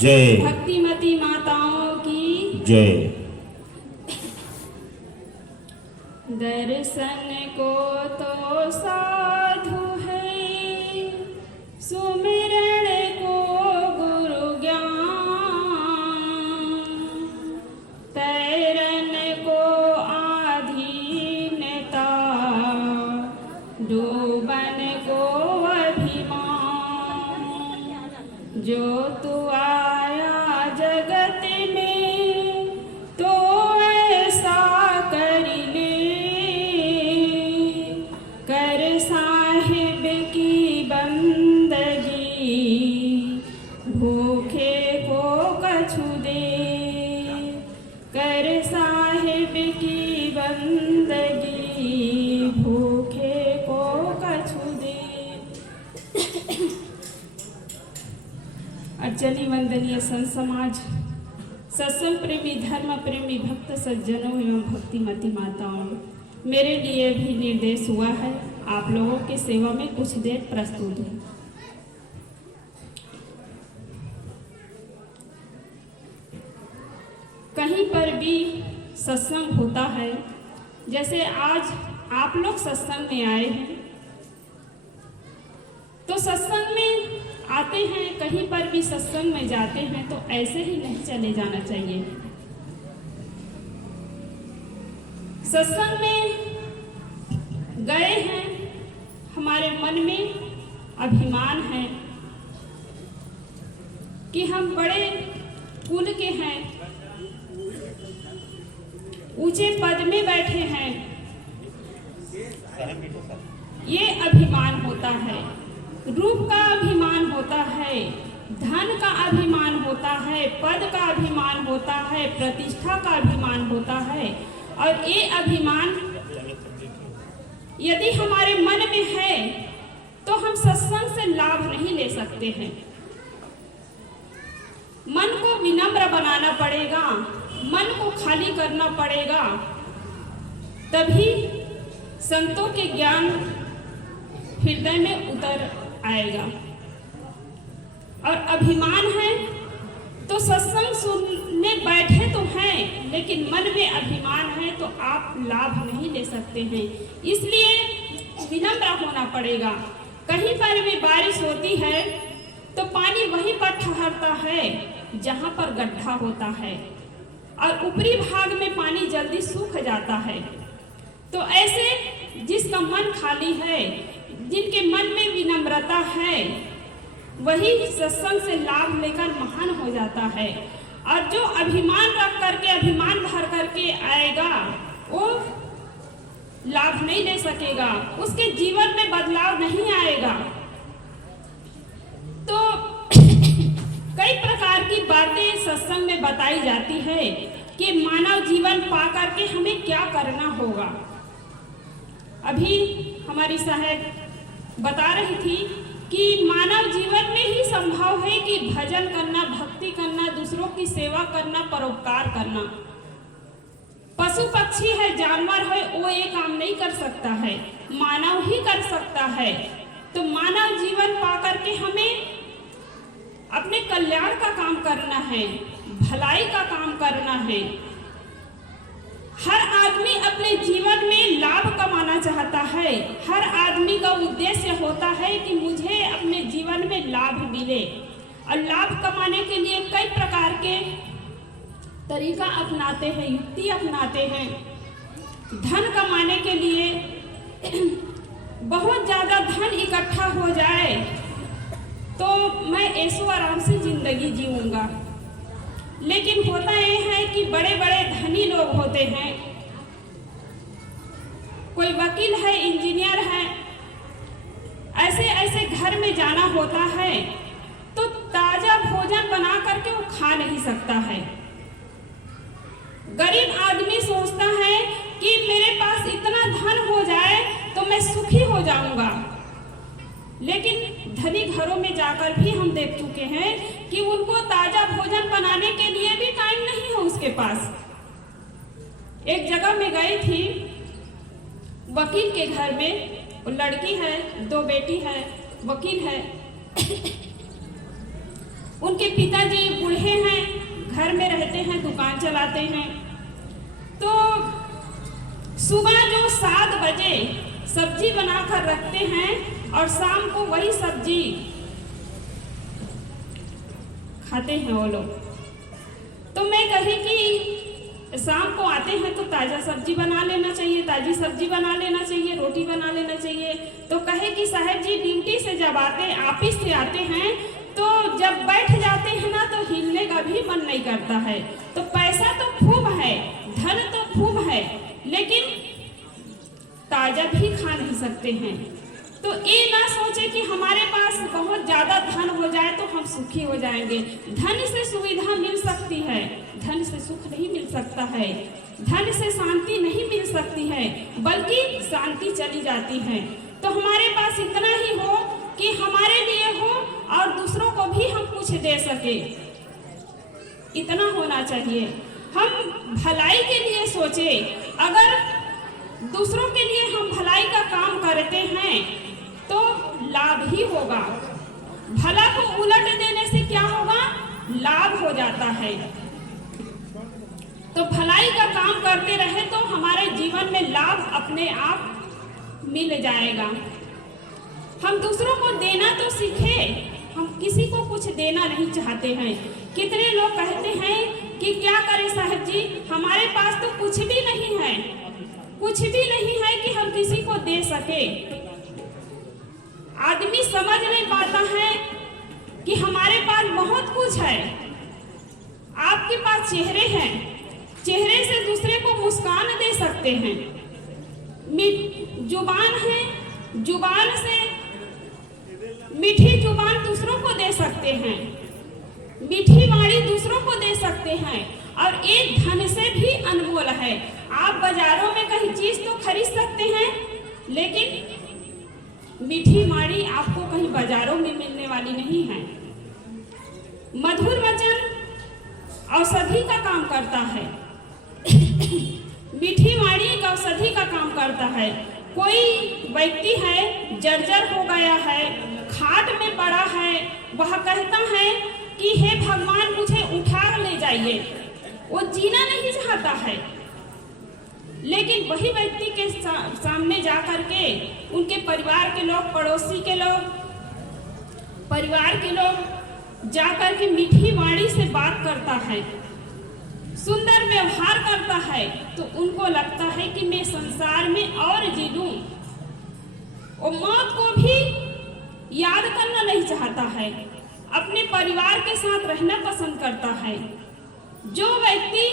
जय। भक्तिमती माताओं की जय। दर्शन को तो साधु है, सुमिरण को गुरु ज्ञान, तैरन को आधीनता, डूबन को अभिमान। जो तू आया जगत में तो ऐसा कर ले, कर साहिब की बंदगी, भूखे को कछु दे। कर साहिब की बंदगी, भूखे को कछु दे। अर्चनी वंदनीय संत समाज, सत्संग प्रेमी, धर्म प्रेमी, भक्त सज्जनों एवं भक्तिमती माताओं, मेरे लिए भी निर्देश हुआ है आप लोगों की सेवा में कुछ देर प्रस्तुत हूँ। कहीं पर भी सत्संग होता है, जैसे आज आप लोग सत्संग में आए हैं, तो सत्संग में आते हैं, कहीं पर भी सत्संग में जाते हैं तो ऐसे ही नहीं चले जाना चाहिए। सत्संग में गए हैं, हमारे मन में अभिमान है कि हम बड़े कुल के हैं, ऊंचे पद में बैठे हैं, ये अभिमान होता है। रूप का अभिमान होता है, धन का अभिमान होता है, पद का अभिमान होता है, प्रतिष्ठा का अभिमान होता है। और ये अभिमान यदि हमारे मन में है तो हम सत्संग से लाभ नहीं ले सकते हैं। मन को विनम्र बनाना पड़ेगा, मन को खाली करना पड़ेगा, तभी संतों के ज्ञान हृदय में उतर आएगा। और अभिमान है तो सत्संग सुनने बैठे तो हैं, लेकिन मन में अभिमान है तो आप लाभ नहीं ले सकते हैं। इसलिए विनम्र होना पड़ेगा। कहीं पर भी बारिश होती है तो पानी वहीं पर ठहरता है जहां पर गड्ढा होता है, और ऊपरी भाग में पानी जल्दी सूख जाता है। तो ऐसे जिसका मन खाली है, जिनके मन में विनम्रता है, वही सत्संग से लाभ लेकर महान हो जाता है। और जो अभिमान रख करके, अभिमान भर करके आएगा, वो लाभ नहीं ले सकेगा, उसके जीवन में बदलाव नहीं आएगा। तो कई प्रकार की बातें सत्संग में बताई जाती है कि मानव जीवन पा करके हमें क्या करना होगा। अभी हमारी साहब बता रही थी कि मानव जीवन में ही संभव है कि भजन करना, भक्ति करना, दूसरों की सेवा करना, परोपकार करना। पशु पक्षी है, जानवर है, वो ये काम नहीं कर सकता है, मानव ही कर सकता है। तो मानव जीवन पा करके हमें अपने कल्याण का काम करना है, भलाई का काम करना है। हर आदमी अपने जीवन में लाभ कमाना चाहता है। हर आदमी का उद्देश्य होता है कि मुझे अपने जीवन में लाभ मिले, और लाभ कमाने के लिए कई प्रकार के तरीका अपनाते हैं, युक्ति अपनाते हैं। धन कमाने के लिए बहुत ज़्यादा धन इकट्ठा हो जाए तो मैं ऐशो आराम से जिंदगी जीऊंगा, लेकिन होता यह है कि बड़े बड़े धनी लोग होते हैं, कोई वकील है, इंजीनियर है, ऐसे ऐसे घर में जाना होता है तो ताजा भोजन बना करके वो खा नहीं सकता है। गरीब आदमी सोचता है कि मेरे पास इतना धन हो जाए तो मैं सुखी हो जाऊंगा, लेकिन धनी घरों में जाकर भी हम देख चुके हैं कि उनको ताजा भोजन बनाने के लिए भी टाइम नहीं है उसके पास। एक जगह में गई थी वकील के घर में, लड़की है, 2 बेटी है, वकील है। उनके पिताजी बूढ़े हैं, घर में रहते हैं, दुकान चलाते हैं। तो सुबह जो 7 बजे सब्जी बनाकर रखते हैं और शाम को वही सब्जी खाते हैं वो लोग। तो मैं कही कि शाम को आते हैं तो ताज़ा सब्जी बना लेना चाहिए, ताज़ी सब्जी बना लेना चाहिए, रोटी बना लेना चाहिए। तो कहे कि साहब जी ड्यूटी से जब आते, ऑफिस से आते हैं, तो जब बैठ जाते हैं ना तो हिलने का भी मन नहीं करता है। तो पैसा तो खूब है, धन तो खूब है, लेकिन ताज़ा भी खा नहीं सकते हैं। तो ये ना सोचे कि हमारे पास बहुत ज़्यादा धन हो जाए तो हम सुखी हो जाएंगे। धन से सुविधा मिल सकती है, धन से सुख नहीं मिल सकता है, धन से शांति नहीं मिल सकती है, बल्कि शांति चली जाती है। तो हमारे पास इतना ही हो कि हमारे लिए हो और दूसरों को भी हम कुछ दे सके, इतना होना चाहिए। हम भलाई के लिए सोचे, अगर दूसरों के लिए हम भलाई का काम करते हैं तो लाभ ही होगा। भला को उलट देने से क्या होगा? लाभ हो जाता है। तो भलाई का काम करते रहे तो हमारे जीवन में लाभ अपने आप मिल जाएगा। हम दूसरों को देना तो सीखे, हम किसी को कुछ देना नहीं चाहते हैं। कितने लोग कहते हैं कि क्या करें साहब जी, हमारे पास तो कुछ भी नहीं है, कुछ भी नहीं है कि हम किसी को दे सके। आदमी समझ नहीं पाता है कि हमारे पास बहुत कुछ है। आपके पास चेहरे हैं, चेहरे से दूसरे को मुस्कान दे सकते हैं। जुबान है, जुबान से मीठी जुबान दूसरों को दे सकते हैं, मीठी वाणी दूसरों को दे सकते हैं, और एक धन से भी अनमोल है। आप बाजारों में कहीं चीज तो खरीद सकते हैं, लेकिन मीठी वाणी आपको कहीं बाजारों में मिलने वाली नहीं है। मधुर वचन औषधि का काम करता है। मीठी वाणी एक औषधि का काम करता है। कोई व्यक्ति है, जर्जर हो गया है, खाट में पड़ा है, वह कहता है कि हे भगवान मुझे उठा ले जाइए। वो जीना नहीं चाहता है, लेकिन वही व्यक्ति के सामने जा कर के उनके परिवार के लोग, पड़ोसी के लोग, परिवार के लोग जा कर के मीठी वाणी से बात करता है, सुंदर व्यवहार करता है, तो उनको लगता है कि मैं संसार में और जी लूं। वो मौत को भी याद करना नहीं चाहता है, अपने परिवार के साथ रहना पसंद करता है। जो व्यक्ति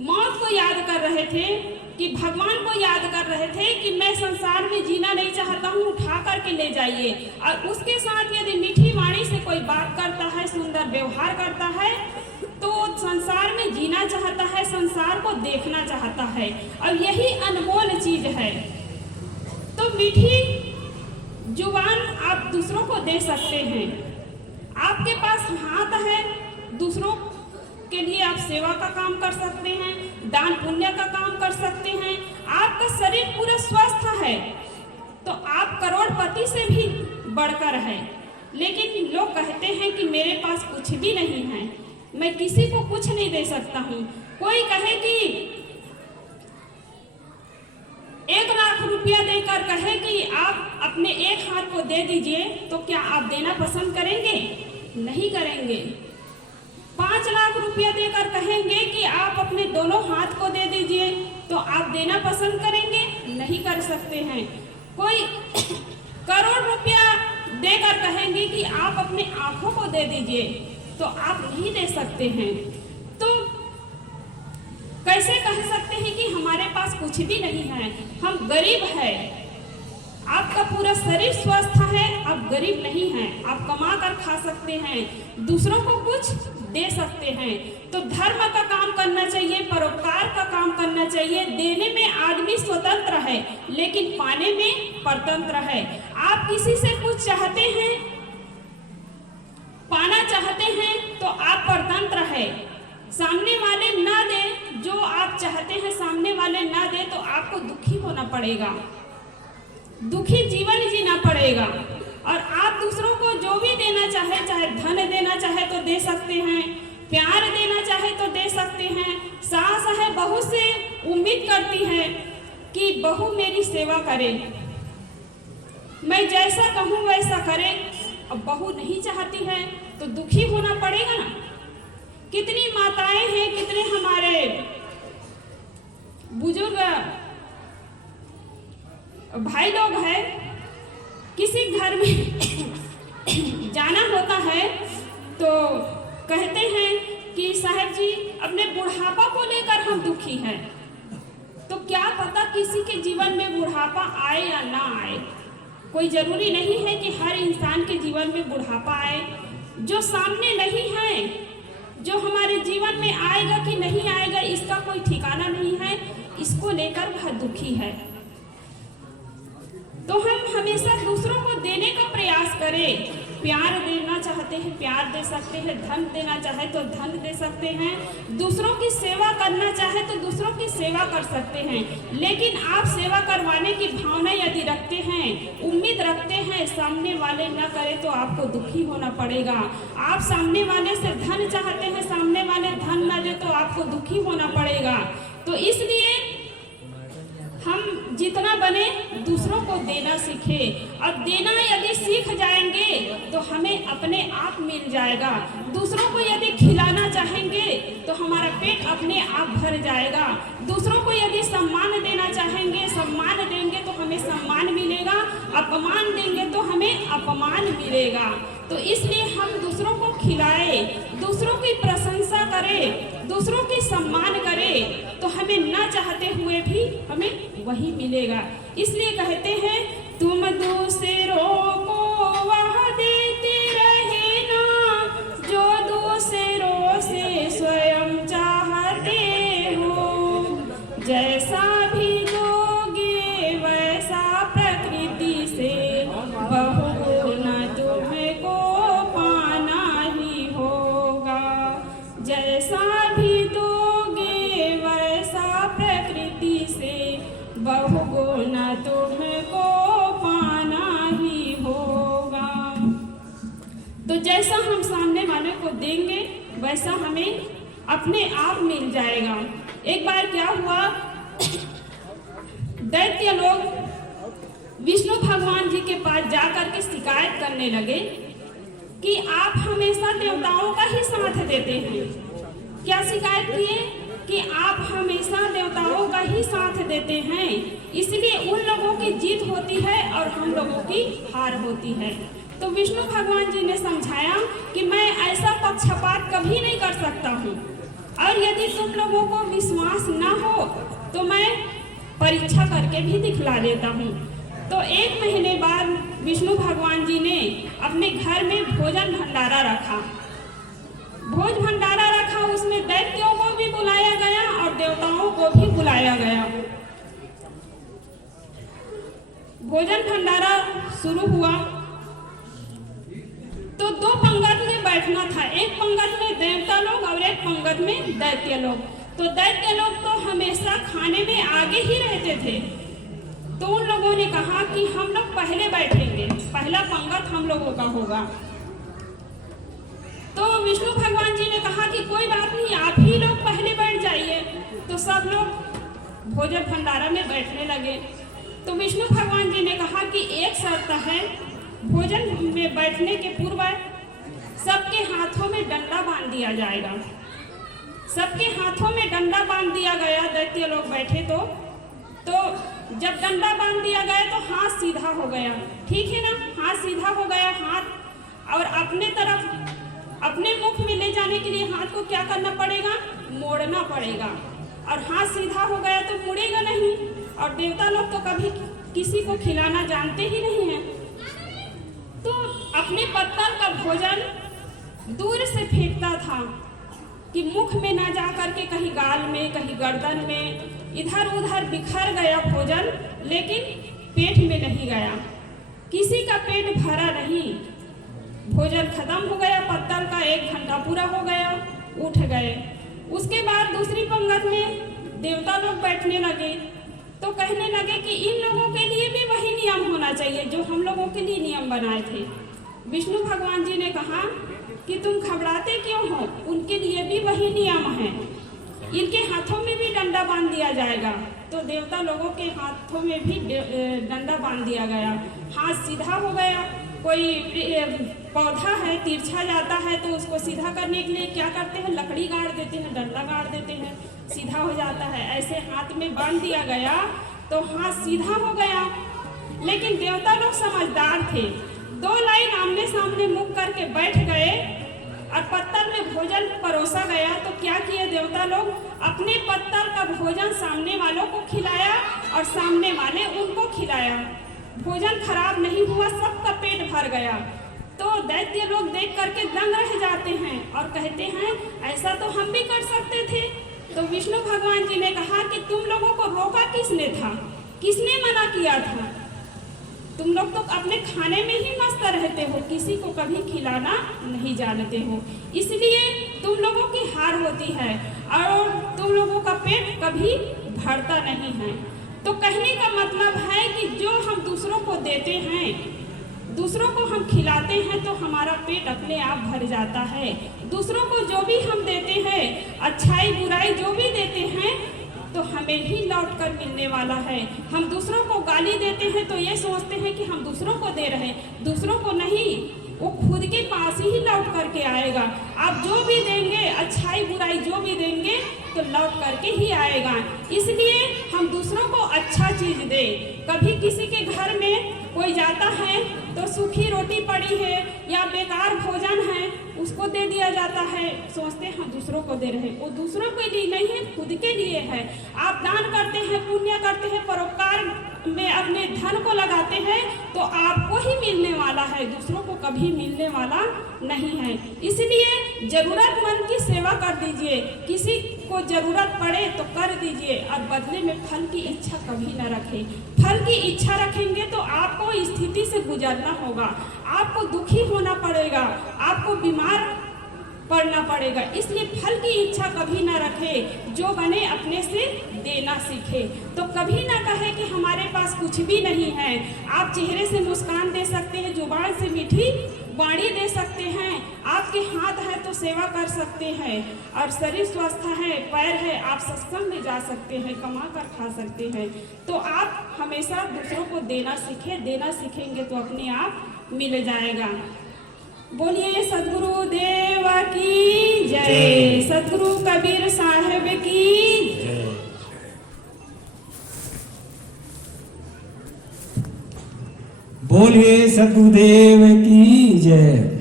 मौत को याद कर रहे थे, कि भगवान को याद कर रहे थे कि मैं संसार में जीना नहीं चाहता हूँ, उठा करके ले जाइए, और उसके साथ यदि मीठी वाणी से कोई बात करता है, सुंदर व्यवहार करता है, तो संसार में जीना चाहता है, संसार को देखना चाहता है, और यही अनमोल चीज है। तो मीठी जुबान आप दूसरों को दे सकते हैं। आपके पास हाथ है, दूसरों के लिए आप सेवा का काम कर सकते हैं, दान पुण्य का काम कर सकते हैं। आपका शरीर पूरा स्वस्थ है तो आप करोड़पति से भी बढ़कर है। लेकिन लोग कहते हैं कि मेरे पास कुछ भी नहीं है, मैं किसी को कुछ नहीं दे सकता हूँ। कोई कहे कि 1 लाख रुपया देकर कहे कि आप अपने एक हाथ को दे दीजिए, तो क्या आप देना पसंद करेंगे? नहीं करेंगे। 5 लाख रुपया देकर कहेंगे कि आप अपने दोनों हाथ को दे दीजिए, तो आप देना पसंद करेंगे? नहीं कर सकते हैं। कोई करोड़ रुपया देकर कहेंगे कि आप अपने आंखों को दे दीजिए, तो आप नहीं दे सकते हैं। तो कैसे कह सकते हैं कि हमारे पास कुछ भी नहीं है, हम गरीब हैं? आपका पूरा शरीर स्वस्थ है, आप गरीब नहीं हैं, आप कमा कर खा सकते हैं, दूसरों को कुछ दे सकते हैं। तो धर्म का काम करना चाहिए, परोपकार का काम करना चाहिए। देने में आदमी स्वतंत्र है, लेकिन पाने में परतंत्र है। आप किसी से कुछ चाहते हैं, पाना चाहते हैं, तो आप परतंत्र है। सामने वाले ना दे जो आप चाहते हैं, सामने वाले ना दे तो आपको दुखी होना पड़ेगा, दुखी जीवन जीना पड़ेगा। और आप दूसरों को जो भी देना देना चाहे, चाहे धन देना चाहे तो दे सकते हैं, प्यार देना चाहे तो दे सकते हैं। सास है बहू से उम्मीद करती है कि बहू मेरी सेवा करे, मैं जैसा कहूँ वैसा करे। अब बहू नहीं चाहती है तो दुखी होना पड़ेगा ना। कितनी माताएं हैं, कितने हमारे बुजुर्ग भाई लोग हैं, किसी घर में जाना होता है तो कहते हैं कि साहब जी अपने बुढ़ापा को लेकर हम दुखी हैं। तो क्या पता किसी के जीवन में बुढ़ापा आए या ना आए, कोई जरूरी नहीं है कि हर इंसान के जीवन में बुढ़ापा आए। जो सामने नहीं है, जो हमारे जीवन में आएगा कि नहीं आएगा इसका कोई ठिकाना नहीं है, इसको लेकर वह दुखी है। तो हम हमेशा दूसरों को देने का प्रयास करें। प्यार देना चाहते हैं प्यार दे सकते हैं, धन देना चाहे तो धन दे सकते हैं, दूसरों की सेवा करना चाहे तो दूसरों की सेवा कर सकते हैं। लेकिन आप सेवा करवाने की भावना यदि रखते हैं, उम्मीद रखते हैं, सामने वाले न करे तो आपको दुखी होना पड़ेगा। आप सामने वाले से धन चाहते हैं, सामने वाले धन न दे तो आपको दुखी होना पड़ेगा। तो इसलिए हम जितना बने दूसरों को देना सीखें। अब देना यदि सीख जाएंगे तो हमें अपने आप मिल जाएगा। दूसरों को यदि खिलाना चाहेंगे तो हमारा पेट अपने आप भर जाएगा। दूसरों को यदि सम्मान देना चाहेंगे, सम्मान देंगे तो हमें सम्मान मिलेगा, अपमान देंगे तो हमें अपमान मिलेगा। तो इसलिए हम दूसरों को खिलाएं, दूसरों की प्रशंसा करें, दूसरों की सम्मान करें तो हमें ना चाहते हुए भी हमें वही मिलेगा। इसलिए कहते हैं तुम दूसरों को वह देते रहे ना जो दूसरों से स्वयं चाहते हो। जैसा भी दोगे वैसा प्रकृति से बहुगुण तुमको पाना ही होगा। जैसा भी दोगे वैसा प्रकृति से बहुगुण तुमको पाना ही होगा। तो जैसा हम सामने वाले को देंगे वैसा हमें अपने आप मिल जाएगा। एक बार क्या हुआ, दैत्य लोग विष्णु भगवान जी के पास जाकर के शिकायत करने लगे कि आप हमेशा देवताओं का ही साथ देते हैं। क्या शिकायत किए कि आप हमेशा देवताओं का ही साथ देते हैं, इसलिए उन लोगों की जीत होती है और हम लोगों की हार होती है। तो विष्णु भगवान जी ने समझाया कि मैं ऐसा पक्षपात कभी नहीं कर सकता हूँ, और यदि तुम लोगों को विश्वास ना हो तो मैं परीक्षा करके भी दिखला देता हूँ। तो 1 महीने बाद विष्णु भगवान जी ने अपने घर में भोजन भंडारा रखा। भोज भंडारा रखा, उसमें दैत्यों को भी बुलाया गया और देवताओं को भी बुलाया गया। भोजन भंडारा शुरू हुआ तो 2 पंगत में बैठना था, एक पंगत में देवता लोग और एक पंगत में दैत्य लोग। तो दैत्य लोग तो हमेशा खाने में आगे ही रहते थे। तो उन लोगों ने कहा कि हम लोग पहले बैठेंगे, पहला पंगत हम लोगों का होगा। तो विष्णु भगवान जी ने कहा कि कोई बात नहीं, आप ही लोग पहले बैठ जाइए। तो सब लोग भोजन भंडारा में बैठने लगे। तो विष्णु भगवान जी ने कहा कि एक शर्त है, भोजन में बैठने के पूर्व सबके हाथों में डंडा बांध दिया जाएगा। सबके हाथों में डंडा बांध दिया गया। दैत्य लोग बैठे तो जब डंडा बांध दिया गया तो हाथ सीधा हो गया, ठीक है ना, हाथ सीधा हो गया। हाथ और अपने तरफ अपने मुख में ले जाने के लिए हाथ को क्या करना पड़ेगा, मोड़ना पड़ेगा। और हाथ सीधा हो गया तो मुड़ेगा नहीं। और देवता लोग तो कभी किसी को खिलाना जानते ही नहीं हैं, तो अपने पत्तल का भोजन दूर से फेंकता था कि मुख में ना जा करके कहीं गाल में, कहीं गर्दन में, इधर उधर बिखर गया भोजन, लेकिन पेट में नहीं गया। किसी का पेट भरा नहीं, भोजन खत्म हो गया, पत्तल का 1 घंटा पूरा हो गया, उठ गए। उसके बाद दूसरी पंगत में देवता लोग बैठने लगे तो कहने लगे कि इन लोगों के लिए भी वही नियम होना चाहिए जो हम लोगों के लिए नियम बनाए थे। विष्णु भगवान जी ने कहा कि तुम घबराते क्यों हो, उनके लिए भी वही नियम है, इनके हाथों में भी डंडा बांध दिया जाएगा। तो देवता लोगों के हाथों में भी डंडा बांध दिया गया, हाथ सीधा हो गया। कोई पौधा है तिरछा जाता है तो उसको सीधा करने के लिए क्या करते हैं, लकड़ी गाड़ देते हैं, डंडा गाड़ देते हैं, सीधा हो जाता है। ऐसे हाथ में बांध दिया गया तो हाथ सीधा हो गया। लेकिन देवता लोग समझदार थे, 2 लाइन आमने सामने मुख करके बैठ गए और पत्तल में भोजन परोसा गया। तो क्या किए देवता लोग, अपने पत्तल का भोजन सामने वालों को खिलाया और सामने वाले उनको खिलाया। भोजन खराब नहीं हुआ, सबका पेट भर गया। तो दैत्य लोग देख करके दंग रह जाते हैं और कहते हैं ऐसा तो हम भी कर सकते थे। तो विष्णु भगवान जी ने कहा कि तुम लोगों को रोका किसने था, किसने मना किया था? तुम लोग तो अपने खाने में ही मस्त रहते हो, किसी को कभी खिलाना नहीं जानते हो, इसलिए तुम लोगों की हार होती है और तुम लोगों का पेट कभी भरता नहीं है। तो कहने का मतलब है कि जो हम दूसरों को देते हैं, दूसरों को हम खिलाते हैं तो हमारा पेट अपने आप भर जाता है। दूसरों को जो भी हम देते हैं, अच्छाई बुराई जो भी देते हैं तो हमें ही लौट कर मिलने वाला है। हम दूसरों को गाली देते हैं तो ये सोचते हैं कि हम दूसरों को दे रहे हैं, दूसरों को नहीं, वो खुद के पास ही लौट करके आएगा। आप जो भी देंगे, अच्छाई बुराई जो भी देंगे तो लौट करके ही आएगा। इसलिए हम दूसरों को अच्छा चीज दें। कभी किसी के घर में कोई जाता है तो सूखी रोटी पड़ी है या बेकार भोजन है, उसको दे दिया जाता है, सोचते हैं हम दूसरों को दे रहे हैं, वो दूसरों के लिए नहीं है, खुद के लिए है। आप दान करते हैं, पुण्य करते हैं, परोपकार में अपने धन को लगाते हैं तो आपको ही मिलने वाला है, दूसरों को कभी मिलने वाला नहीं है। इसलिए जरूरतमंद की सेवा कर दीजिए, किसी को जरूरत पड़े तो कर दीजिए और बदले में फल की इच्छा कभी न रखें। फल की इच्छा रखेंगे तो आपको स्थिति से गुजरना होगा, आपको दुखी होना पड़ेगा, आपको बीमार पढ़ना पड़ेगा। इसलिए फल की इच्छा कभी ना रखे, जो बने अपने से देना सीखे। तो कभी ना कहे कि हमारे पास कुछ भी नहीं है। आप चेहरे से मुस्कान दे सकते हैं, जुबान से मीठी वाणी दे सकते हैं, आपके हाथ है तो सेवा कर सकते हैं और शरीर स्वस्थ है, पैर है, आप सत्संग में जा सकते हैं, कमा कर खा सकते हैं। तो आप हमेशा दूसरों को देना सीखें, देना सीखेंगे तो अपने आप मिल जाएगा। बोलिए सद्गुरु देव की जय, सद्गुरु कबीर साहिब की जय। बोलिए सद्गुरुदेव की जय।